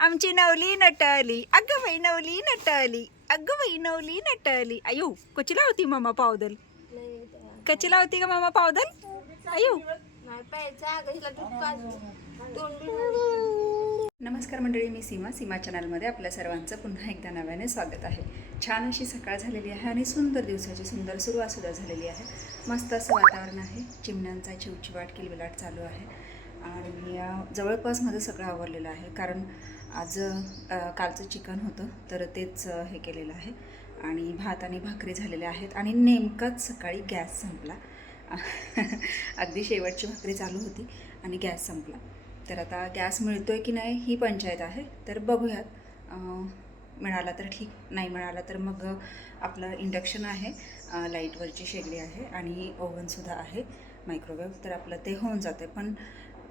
आमची नवली नटली, अगं बाई नवली नटली, अगं बाई नवली नटली. आयु कचीला होती मामा पावदल? कचीला होती का मामा पावदल? आयु. नमस्कार मंडळी, मी सीमा चॅनलमध्ये आपल्या सर्वांचं पुन्हा एकदा नव्याने स्वागत आहे. छान अशी सकाळ झालेली आहे आणि सुंदर दिवसाची सुंदर सुरुवातसुद्धा झालेली आहे. मस्त असं वातावरण आहे. चिमण्यांचा चिवचिवाट किलबिलाट चालू आहे आणि जवळपास माझं सगळं आवरलेलं आहे. कारण आज कालचं चिकन होतं तर तेच हे केलेलं आहे आणि भात आणि भाकरी झालेल्या आहेत आणि नेमकाच सकाळी गॅस संपला. अगदी शेवटची भाकरी चालू होती आणि गॅस संपला. तर आता गॅस मिळतो आहे की नाही ही पंचायत आहे. तर बघूयात, मिळाला तर ठीक, नाही मिळाला तर मग आपलं इंडक्शन आहे, लाईटवरची शेगडी आहे आणि ओव्हनसुद्धा आहे, मायक्रोवेव्ह. तर आपलं ते होऊन जाते. पण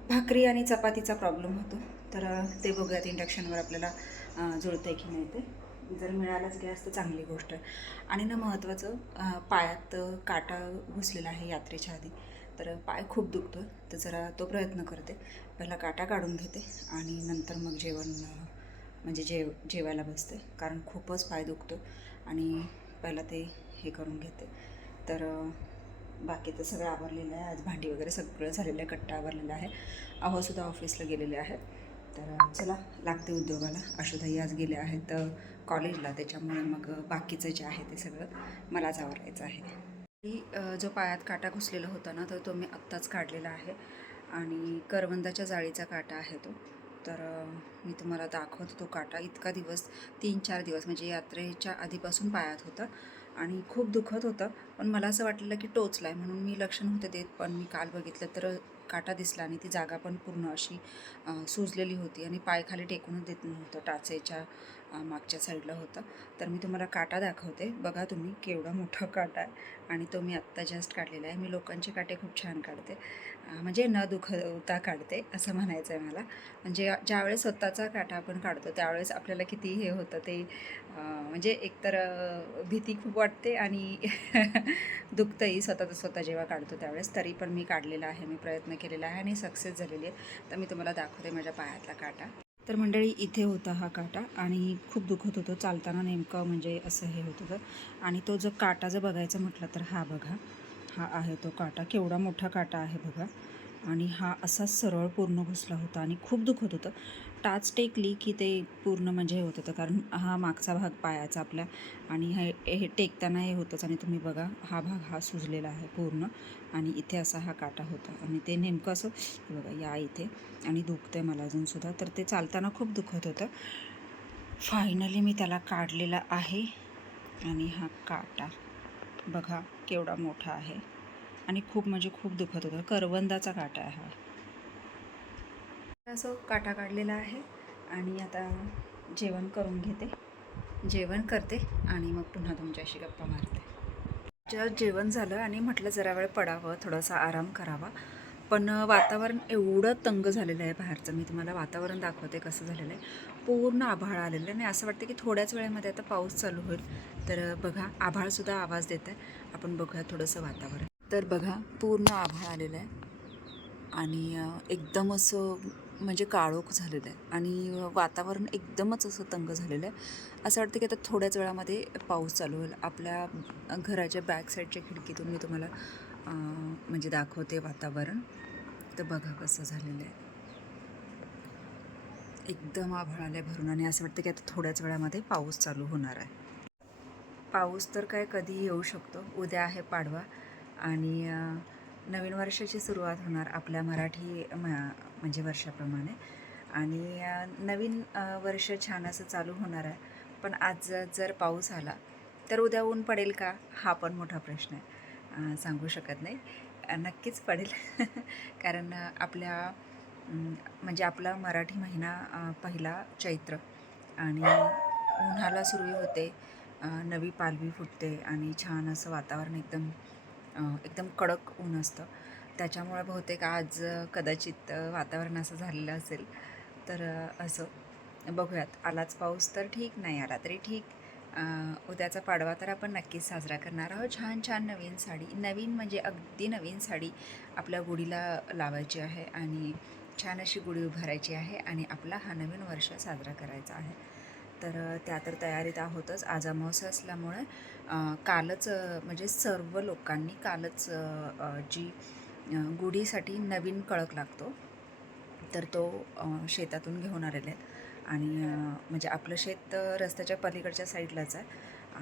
भाकरी आणि चपातीचा प्रॉब्लेम होतो. तर ते बघूयात इंडक्शनवर आपल्याला जुळतं आहे की नाही. ते जर मिळालाच गॅस तर चांगली गोष्ट आहे. आणि ना महत्त्वाचं, पायात काटा घुसलेला आहे यात्रेच्या आधी. तर पाय खूप दुखतो तर जरा तो प्रयत्न करते. पहिला काटा काढून घेते आणि नंतर मग म्हणजे जेवायला बसते. कारण खूपच पाय दुखतो आणि पहिला ते हे करून घेते. तर बाकी तर सगळं आवरलेलं आहे. आज भांडी वगैरे सगळं झालेलं आहे, कट्टा आवरलेला आहे. अहोसुद्धा ऑफिसला गेलेले आहेत. तर चला लागते उद्योगाला. आशुताई आज गेले आहेत कॉलेजला, त्याच्यामुळे मग बाकीचं जे आहे ते सगळं मलाच आवरायचं आहे. जो पायात काटा घुसलेला होता ना, तर तो मी आत्ताच काढलेला आहे आणि करवंदाच्या जाळीचा काटा आहे तो. तर मी तुम्हाला दाखवतो तो काटा. इतका दिवस, 3-4 दिवस म्हणजे यात्रेच्या आधीपासून पायात होता आणि खूप दुखत होतं. पण मला असं वाटलेलं की टोचला आहे म्हणून मी लक्ष नव्हते देत. पण मी काल बघितलं तर काटा दिसला आणि ती जागा पण पूर्ण अशी सुजलेली होती आणि पाय खाली टेकूनच देत नव्हतं, टाचेच्या मागच्या साईडला होतं. तर मी तुम्हाला काटा दाखवते. बघा तुम्ही, केवढा मोठा काटा आहे आणि तो मी आत्ता जस्ट काढलेला आहे. मी लोकांचे काटे खूप छान काढते, म्हणजे न दुखवता काढते असं म्हणायचं आहे मला. म्हणजे ज्यावेळेस स्वतःचा काटा आपण काढतो त्यावेळेस आपल्याला किती हे होतं ते, म्हणजे एकतर भीती खूप वाटते आणि दुखतंही स्वतः जेव्हा काढतो त्यावेळेस. तरी पण मी काढलेला आहे, मी प्रयत्न केलेला आहे आणि सक्सेस झालेली आहे. तर मी तुम्हाला दाखवते माझ्या पायातला काटा. तर मंडळी, इथे होता हा काटा आणि खूप दुखत होतं चालताना, नेमकं म्हणजे असं हे होत होतं. आणि तो जर काटा जर बघायचं म्हटलं तर हा बघा, हा आहे तो काटा. केवढा मोठा काटा आहे बघा. आणि हा असा सरळ पूर्ण घुसला होता आणि खूप दुखत होतं. टाच टेकली की ते पूर्ण म्हणजे हे होत होतं, कारण हा मागचा भाग पायाचा आपल्या आणि हे टेकताना हे होतंच. आणि तुम्ही बघा, हा भाग हा सुजलेला आहे पूर्ण आणि इथे असा हा काटा होता आणि ते नेमकं असं बघा या इथे, आणि दुखतं मला अजूनसुद्धा. तर ते चालताना खूप दुखत होतं. फायनली मी त्याला काढलेला आहे आणि हा काटा बघा केवढा मोठा आहे आणि खूप म्हणजे खूप दुखत होतं. करवंदाचा काटा आहे हा. असं काटा काढलेला आहे आणि आता जेवण करून घेते, जेवण करते आणि मग पुन्हा तुमच्याशी गप्पा मारते. जेवण झालं आणि म्हटलं जरा वेळ पडावं, थोडासा आराम करावा. पण वातावरण एवढं तंग झालेलं आहे बाहेरचं. मी तुम्हाला वातावरण दाखवते कसं झालेलं आहे. पूर्ण आभाळ आलेलं आहे आणि असं वाटतं की थोड्याच वेळेमध्ये आता पाऊस चालू होईल. तर बघा, आभाळसुद्धा आवाज देत आहे. आपण बघूया थोडंसं वातावरण. तर बघा, पूर्ण आभाळ आलेलं आहे आणि एकदम असं म्हणजे काळोख झालेलं आहे आणि वातावरण एकदमच असं तंग झालेलं आहे. असं वाटतं की आता थोड्याच वेळामध्ये पाऊस चालू होईल. आपल्या घराच्या बॅक साईडच्या खिडकीतून मी तुम्हाला म्हणजे दाखवते वातावरण. तर बघा कसं झालेलं आहे. एकदम आभाळ आले भरून आणि असं वाटतं की आता थोड्याच वेळामध्ये पाऊस चालू होणार आहे. पाऊस तर काय कधी येऊ शकतो. उद्या आहे पाडवा आणि नवीन वर्षाची सुरुवात होणार आपल्या मराठी म्हणजे वर्षाप्रमाणे. आणि नवीन वर्ष छान असं चालू होणार आहे. पण आज जर पाऊस आला तर उद्या ऊन पडेल का, हा पण मोठा प्रश्न आहे. सांगू शकत नाही. नक्कीच पडेल. कारण आपल्या म्हणजे आपला मराठी महिना पहिला चैत्र आणि उन्हाला सुरू होते, नवी पालवी फुटते आणि छान असं वातावरण एकदम कडक ऊन असतं. त्याच्यामुळे बहुतेक आज कदाचित वातावरण असं झालेलं असेल. तर असं बघूयात. आलाच पाऊस तर ठीक, नाही आला तरी ठीक. उद्याचा पाडवा तर आपण नक्कीच साजरा करणार आहोत. छान छान नवीन साडी, नवीन म्हणजे अगदी नवीन साडी आपल्या गुढीला लावायची आहे आणि छान अशी गुढी उभारायची आहे आणि आपला हा नवीन वर्ष साजरा करायचा आहे. तर त्या तर तयारीत आहोतच. आज अमावस्या असल्यामुळे कालच म्हणजे सर्व लोकांनी कालच जी गुढीसाठी नवीन कळक लागतो तर तो शेतातून घेऊन आलेले आहेत आणि म्हणजे आपलं शेत रस्त्याच्या पलीकडच्या साईडलाच आहे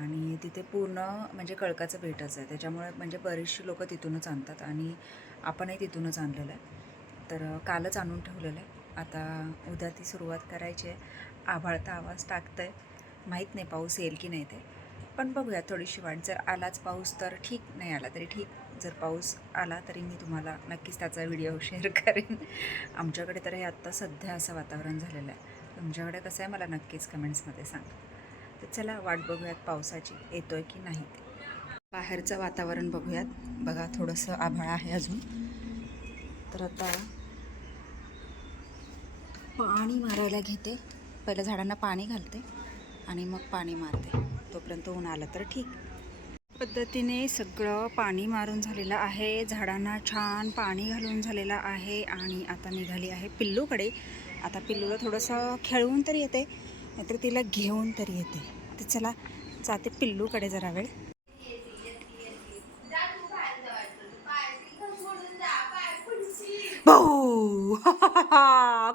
आणि तिथे पूर्ण म्हणजे कळकाचं भेटच आहे. त्याच्यामुळे म्हणजे बरीचशी लोकं तिथूनच आणतात आणि आपणही तिथूनच आणलेलं आहे. तर कालच आणून ठेवलेलं आहे. आता उद्या ती सुरुवात करायची आहे. आभाळता आवाज टाकतं आहे, माहीत नाही पाऊस येईल की नाही ते, पण बघूया थोडीशी वाट. जर आलाच पाऊस तर ठीक, नाही आला तरी ठीक. जर पाऊस आला तरी मी तुम्हाला नक्कीच त्याचा व्हिडिओ शेअर करेन. आमच्याकडे तर हे आत्ता सध्या असं वातावरण झालेलं आहे. तुमच्याकडे कसं आहे मला नक्कीच कमेंट्समध्ये सांगा. तर चला वाट बघूयात पावसाची, येतो आहे की नाही ते. बाहेरचं वातावरण बघूयात. बघा थोडंसं आभाळ आहे अजून. तर आता पाणी मारायला घेते. पहिलं झाडांना पाणी घालते आणि मग पाणी मारते. तोपर्यंत ऊन आलं तर ठीक. पद्धतीने सगळं पाणी मारून झालेलं आहे. झाडांना छान पाणी घालून झालेलं आहे आणि आता निघाली आहे पिल्लूकडे. आता पिल्लूला थोडंसं खेळवून तरी येते, नाहीतर तिला घेऊन तरी येते. तर चला जाते पिल्लूकडे जरा वेळ. भाऊ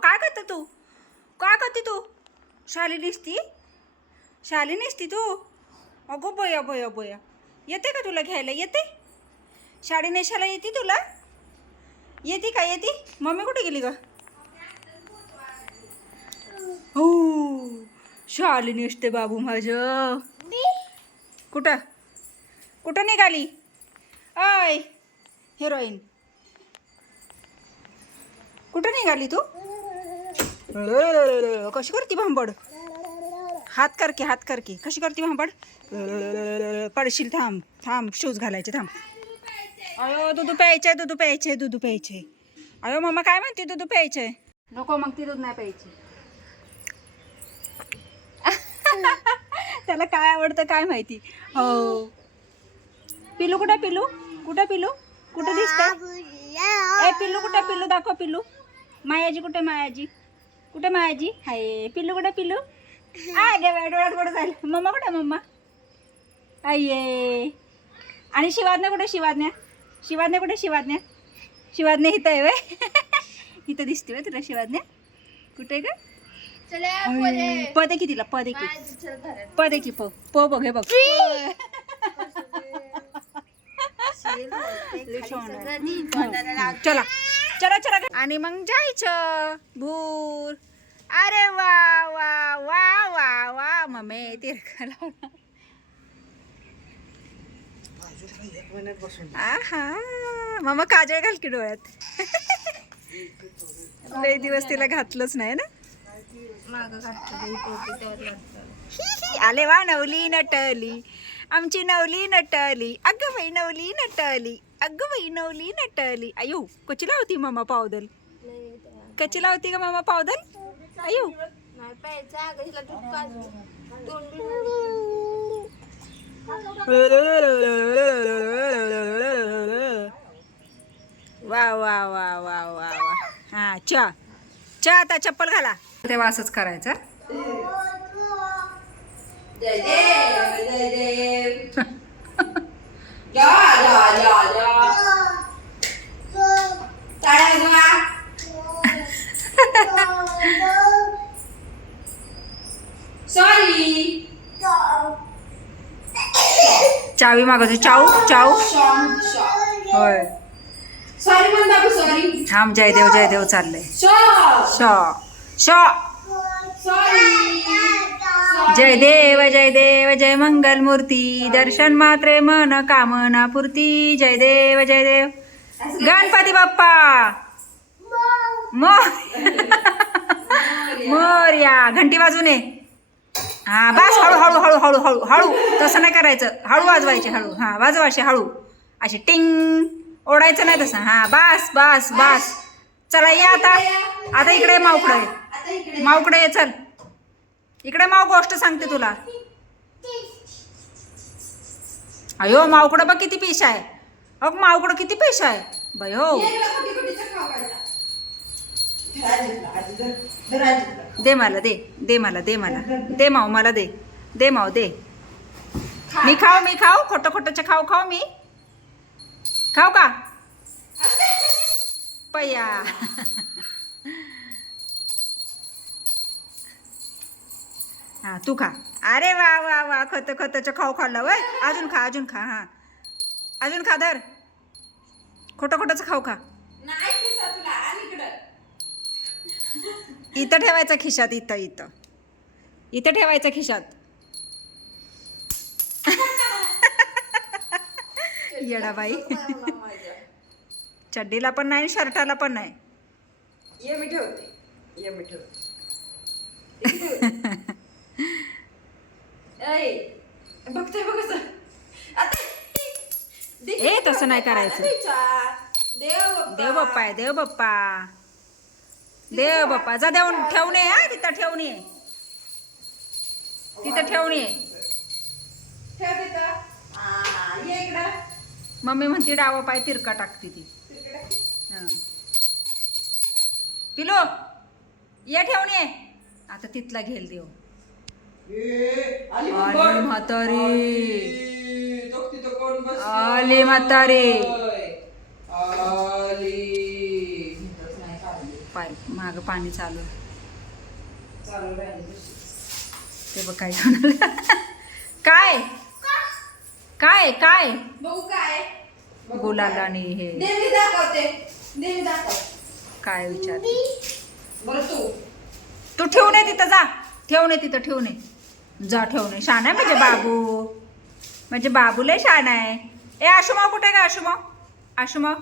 काय करते तू? काय करते तू? शाली दिसती? शाली नसती तू? अगो बया बया बया. येते का तुला घ्यायला? येते? शाळी नेशाला येते तुला? येते का? येते? मम्मी कुठे गेली ग? हो शाली नेसते बाबू माझं. कुठं कुठं निघाली? आय हिरोईन कुठं निघाली तू? कशी करते भांबड? हात करके हात करके कशी करते भांबड? पडशील. थांब थांब, शूज घालायचे थांब. अयो दूध प्यायचंय, दूध प्यायचंय, दूध प्यायचंय. अयो मम्मा काय म्हणते? दूध प्यायचंय. नको मग ती दूध नाही प्यायची. त्याला काय आवडतं काय माहिती. हो पिल्लू कुठे? पिल्लू कुठे? पिल्लू कुठे दिसतंय? ए पिल्लू कुठे? पिल्लू दाखव. पिल्लू मायाजी कुठे? मायाजी कुठे? मायाजी हाय. पिल्लू कुठे? पिल्लू आ गे डोळ्यात कुठं जाईल. मम्मा कुठे? मम्मा अये. आणि शिवाज्ञा कुठे? शिवाज्ञा शिवाज्ञा कुठे? शिवाज्ञा शिवाज्ञा इथं आहे वय. इथं दिसते वय तुला शिवाज्ञा? कुठे ग? पदे की तिला पदे की पदे की प प बघ हे बघ. चला चला चला आणि मग जायचं भूर. अरे वा वा वा वा वा मम्मी तिरका आहा मामा काजळ घाल की डोळ्यात. लई दिवस तिला घातलंच नाही ना. आले वा नवली नटली आमची नवली नटली. अगं बाई नवली नटली, अगं बाई नवली नटली. अयो कची लावती मामा पावदल? कची लावती का मामा पावदल? अयो वा वा वा वा वा वा. हा चा चा आता चप्पल घाला. तेव्हा असंच करायचं. जय देव जय देव. जा जा जा जा. सॉरी चावी मागवते. चाऊ चाऊ होय. सॉरी म्हण बाबू सॉरी. थांब जयदेव चाललंय. शॉ शॉ जय देव जय मंगल मूर्ती. दर्शन मात्रे मन कामना पूर्ती. जय देव गणपती बाप्पा मोरया. घंटी वाजवून ये. हा बस. हळू हळू हळू हळू हळू हळू. तसं नाही करायचं. हळू वाजवायचे. हळू हा वाजवा असे हळू असे टिंग. ओढायचं नाही तसं. हा बस बस बस. चला या आता. आता इकडे माऊकडे ये. चल इकडे माऊ गोष्ट सांगते तुला. अयो माऊकडं बघ किती पैसा आहे. अग माऊकडं किती पैसा आहे बाई. हो दे मला, दे दे मला, दे मला, दे माऊ मला, दे दे माऊ, दे. मी खाऊ खोटं खोटंच खाऊ मी खाऊ का पया. हा तू खा. अरे वा वा वा, खतच खाऊ खाल्लं वय. अजून खा हा, अजून खा. धर, खोटंच खाऊ खा. इथं ठेवायचा खिशात, इथं ठेवायचा खिशात. येडाबाई, चड्डीला पण नाही शर्टाला पण नाही. ये मी ठेवते. बघते बघ कसं. ए तसं नाही करायचं. देव बाप्पा आहे, देव बाप्पा. जा देऊन ठेवून ये. हा तिथं ठेवून ये, मम्मी म्हणते डावा पाय तिरका टाकते ती. पिलो ये ठेवून ये. आता तिथला घेल देव. आली म्हातारी. पाय माग पाणी चालू ते बघ. काय काय काय काय बघू काय गुलाल आणि हे देवी दाखवते. काय विचार. बरं तू ठेवून ये तिथं. जा ठेवून ये तिथं, ठेवून ये. जा ठेवून ये. शान आहे म्हणजे बाबू लय शान आहे. ए आशुमाव कुठे का? आशुमाव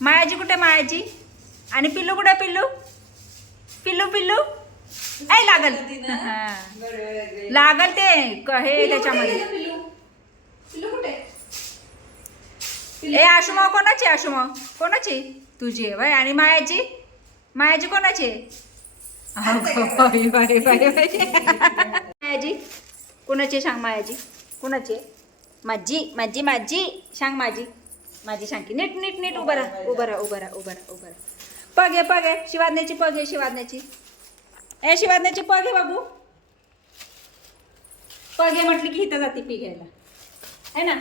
मायाजी कुठे? मायाजी. आणि पिल्लू कुठे? पिल्लू ऐ लागल ते हे त्याच्यामध्ये. पिल्लू कुठे? ए आशुमाव कोणाची? तुझी आहे बाय. आणि मायाजी कोणाची? मायाजी कोणाची सांग? कोणाची? माझी सांग. माझी सांग की. नीट उभा राहा. पग आहे शिवादण्याची पग आहे. शिवादण्याची पग आहे बाबू. पग आहे म्हटली की इथं जाते पी घ्यायला है ना.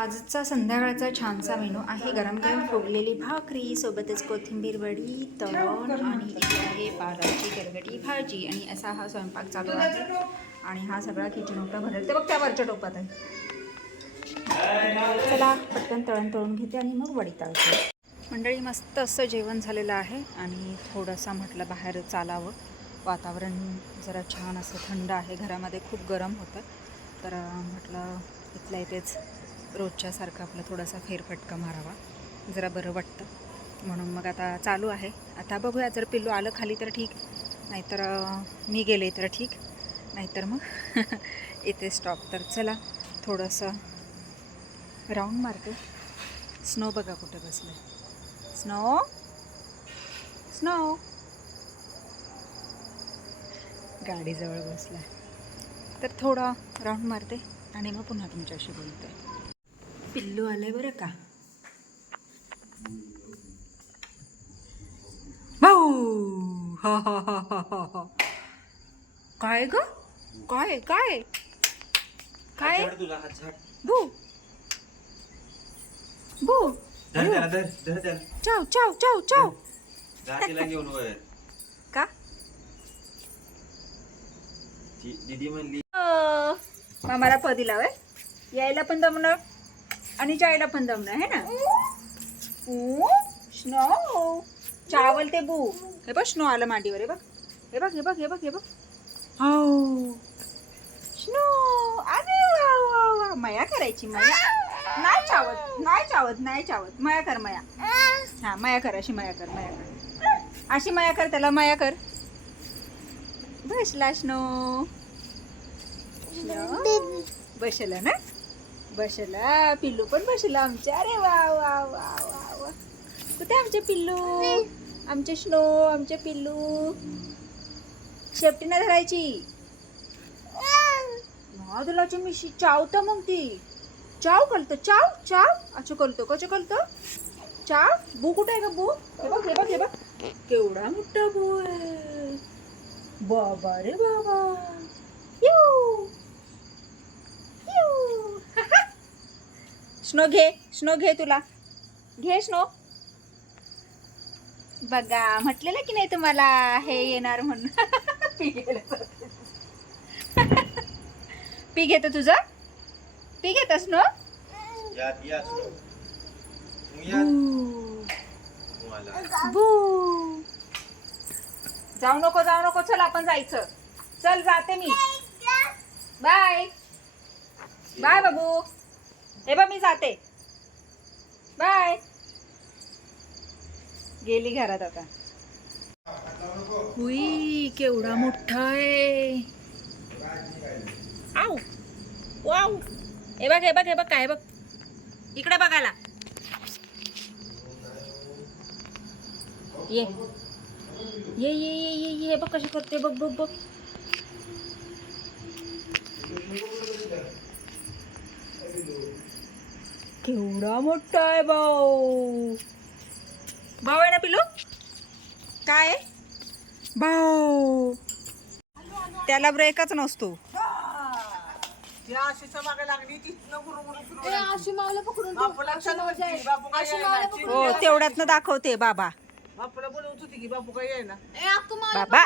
आजचा संध्याकाळचा छानसा मेनू आहे. गरम फोडलेली भाकरी सोबतच कोथिंबीर वडी, तळण आणि इथे आहे पालाची गरगटी भाजी. आणि असा हा स्वयंपाक चालू आहे. आणि हा सगळा किचन ओटा भरेल ते बघ त्या वरच्या टोपात आहे. चला पटकन तळून घेते आणि मग वडी तळते. मंडळी मस्त असं जेवण झालेलं आहे. आणि थोडंसं म्हटलं बाहेर चालावं. वातावरण जरा छान असं थंड आहे. घरामध्ये खूप गरम होतं. तर म्हटलं इथल्या इथेच रोजच्यासारखं आपलं थोडासा फेरफटका मारावा, जरा बरं वाटतं. म्हणून मग आता चालू आहे. आता बघूया, जर पिल्लू आलं खाली तर ठीक, नाहीतर मी गेले तर ठीक, नाहीतर मग इथे स्टॉप. तर चला थोडंसं राऊंड मारते. स्नो बघा कुठे बसलं. स्नो गाडीजवळ बसला. तर थोडा राऊंड मारते आणि मग पुन्हा तुमच्याशी बोलते. पिल्लू आले बरं का. भाऊ हा. काय ग? काय बू चाव का दीदी म्हणली मामाला प दिला वय. यायला पण दमणार आणि जायला पण दमणार है ना. स्नो चावल ते बू. हे बघ स्नो आलं मांडीवर. हे बघ हो स्नो. अरे वा मया करायची. मया नाही चावत. मया कर मया. हा मया कर. अशी मया कर त्याला. मया कर. बसला स्नो. बसला ना. बसला पिल्लू पण बसला आमच्या. अरे वा. कुठे आमचे पिल्लू? आमचे स्नो, आमचे पिल्लू. शेपटी नाही धरायची. तुला मिशी चावतं मग ती. चाव कळतो चाव चाव अच्छा कळतो कसं कळतो चाव बू कुठे आहे का बू हे बघ हे बघ हे बघ केवढा मोठा बू आहे बाबा रे बाबा यू यू स्नो घे तुला घे स्नो बघा म्हटलेलं की नाही तुम्हाला हे येणार म्हणून पी घेतो तुझं पी घेतस ना बू जाऊ नको चल आपण जायचं चल जाते मी बाय बाय बाबू हे बघ मी जाते बाय गेली घरात आता हुई केवढा मोठा आहे आऊ वाव हे बघ हे बघ हे बघ काय बघ इकडे बघायला ये ये ये ये ये ये बघ कशी करते बघ बघ बघ केवढा मोठा आहे भाऊ भाऊ आहे ना पिलू काय भाऊ त्याला ब्रेकच नसतो हो तेवढ्यात दाखवते बाबा बाबा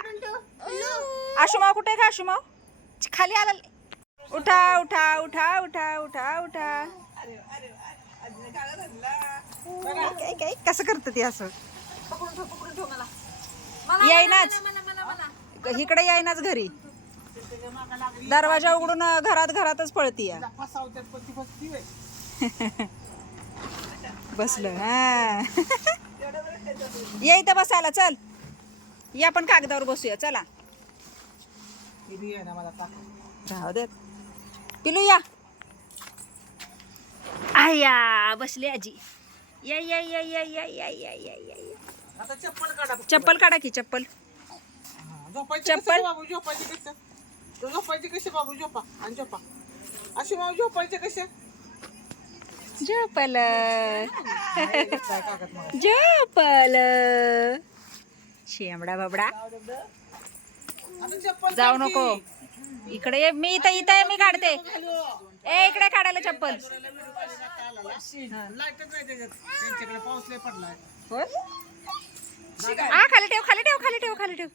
आशुमाव कुठे का आशुमाव खाली आला उठा उठा उठा उठा उठा उठा काय कसं करत ते असं यायनाच इकडे यायनाच घरी दरवाजा उघडून घरातच पळती बसलं हा ये इथं बसायला चल या आपण कागदावर बसूया चला राहू देत पिलू या आया बसली आजी या या या या या या या या या आता चप्पल काढा चप्पल काढा की चप्पल चप्पल बाबू झोपायचे कसे बाबू झोपा आणि झोपा अशी बाबू झोपायचे कसे झोपल झोपल शेमडा बाबडा जाऊ नको इकडे ये मी इथं आहे मी काढते ए इकडे काढायला चप्पल त्यांच्याकडे पाऊस लय पडलाय होय हा खाली ठेव खाली ठेव खाली ठेव खाली ठेव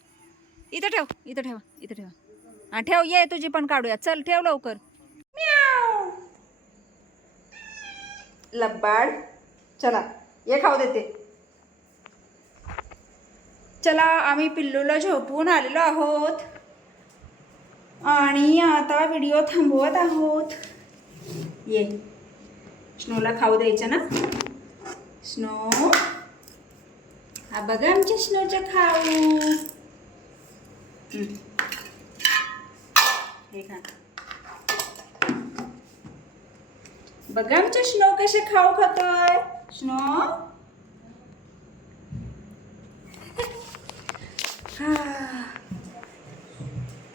इथं ठेव इथं ठेवा इथं ठेवा हा ठेव ये तुझी पण काढूया चल ठेव लवकर म्याव लब्बाड चला ये खाऊ देते चला आम्ही पिल्लूला झोपून आलेलो आहोत आणि आता व्हिडिओ थांबवत आहोत ये स्नोला खाऊ द्यायचं ना स्नो हा बघा आमच्या स्नोचं खाऊ हे खा बघा आमच्या स्नो कसे खाऊ खातोय स्नो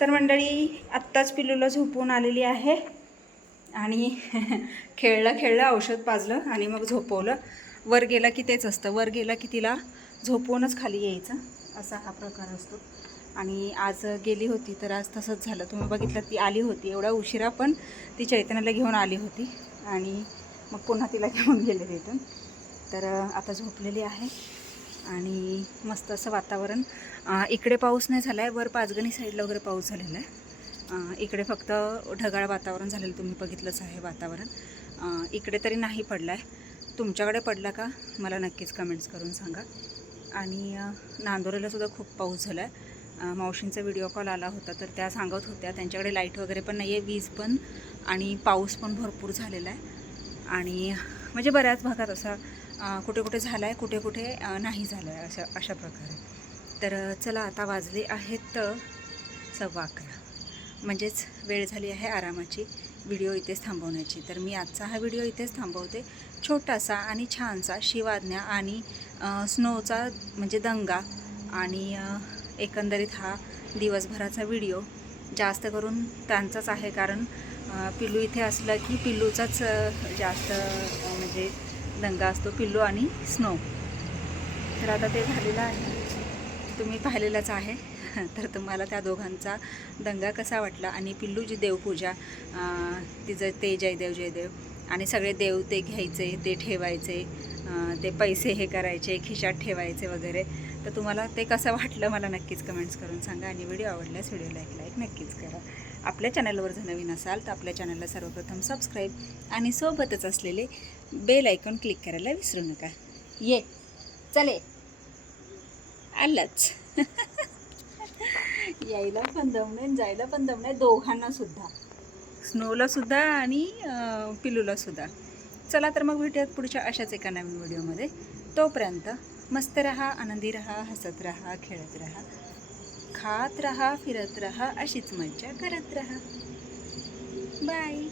तर मंडळी आत्ताच पिल्लूला झोपून आलेली आहे आणि खेळलं औषध पाजलं आणि मग झोपवलं वर गेला की तेच असतं वर गेला की तिला झोपवूनच खाली यायचं असा हा प्रकार असतो आणि आज गेली होती तर आज तसंच झालं तुम्ही बघितलं ती आली होती एवढा उशिरा पण ती चैतन्याला घेऊन आली होती आणि मग पुन्हा तिला घेऊन गेले तिथून तर आता झोपलेली आहे आणि मस्त असं वातावरण इकडे पाऊस नाही झाला आहे वर पाचगणी साईडला वगैरे पाऊस झालेला आहे इकडे फक्त ढगाळ वातावरण झालेलं तुम्ही बघितलंच आहे वातावरण इकडे तरी नाही पडला आहे तुमच्याकडे पडला का मला नक्कीच कमेंट्स करून सांगा आणि नांदोरेलासुद्धा खूप पाऊस झाला आहे मावशींचा व्हिडिओ कॉल आला होता तर त्या सांगत होत्या त्यांच्याकडे लाईट वगैरे पण नाही आहे वीज पण आणि पाऊस पण भरपूर झालेला आहे आणि म्हणजे बऱ्याच भागात असा कुठे कुठे झाला आहे कुठे कुठे नाही झाला आहे अशा प्रकारे तर चला आता वाजले आहेत 11:15 म्हणजेच वेळ झाली आहे आरामाची व्हिडिओ इथेच थांबवण्याची तर मी आजचा हा व्हिडिओ इथेच थांबवते छोटासा आणि छानसा शिवाज्ञा आणि स्नोचा म्हणजे दंगा आणि एकंदरीत हा दिवसभराचा व्हिडिओ जास्त करून त्यांचाच आहे कारण पिल्लू इथे असलं की पिल्लूचाच जास्त म्हणजे दंगा असतो, पिल्लू आणि स्नो. तर आता ते झालेलं आहे, तुम्ही पाहिलेलंच आहे. तर तुम्हाला त्या दोघांचा दंगा कसा वाटला आणि पिल्लूची देवपूजा, तिचं ते जयदेव जयदेव आणि सगळे देव ते घ्यायचे, ते ठेवायचे, ते पैसे हे करायचे, खिशात ठेवायचे वगैरे. तर तुम्हाला ते कसं वाटलं मला नक्कीच कमेंट्स करून सांगा आणि व्हिडिओ आवडल्यास व्हिडिओला लाईक नक्कीच करा. आपल्या चॅनलवर जर नवीन असाल तर आपल्या चॅनलला सर्वप्रथम सबस्क्राईब आणि सोबतच असलेले बेल आयकॉन क्लिक करायला विसरू नका. ये चले आलंच. यायला पण दम नाही, जायला पण दम नाही, दोघांना सुद्धा, स्नोला सुद्धा आणि पिल्लूला सुद्धा. चला तर मग भेटूयात पुढच्या अशाच एका नवीन व्हिडिओमध्ये. तोपर्यंत मस्त रहा, आनंदी रहा, हसत रहा, खेळत रहा, खात रहा, फिरत रहा, अशीच मज्जा करत रहा. बाय.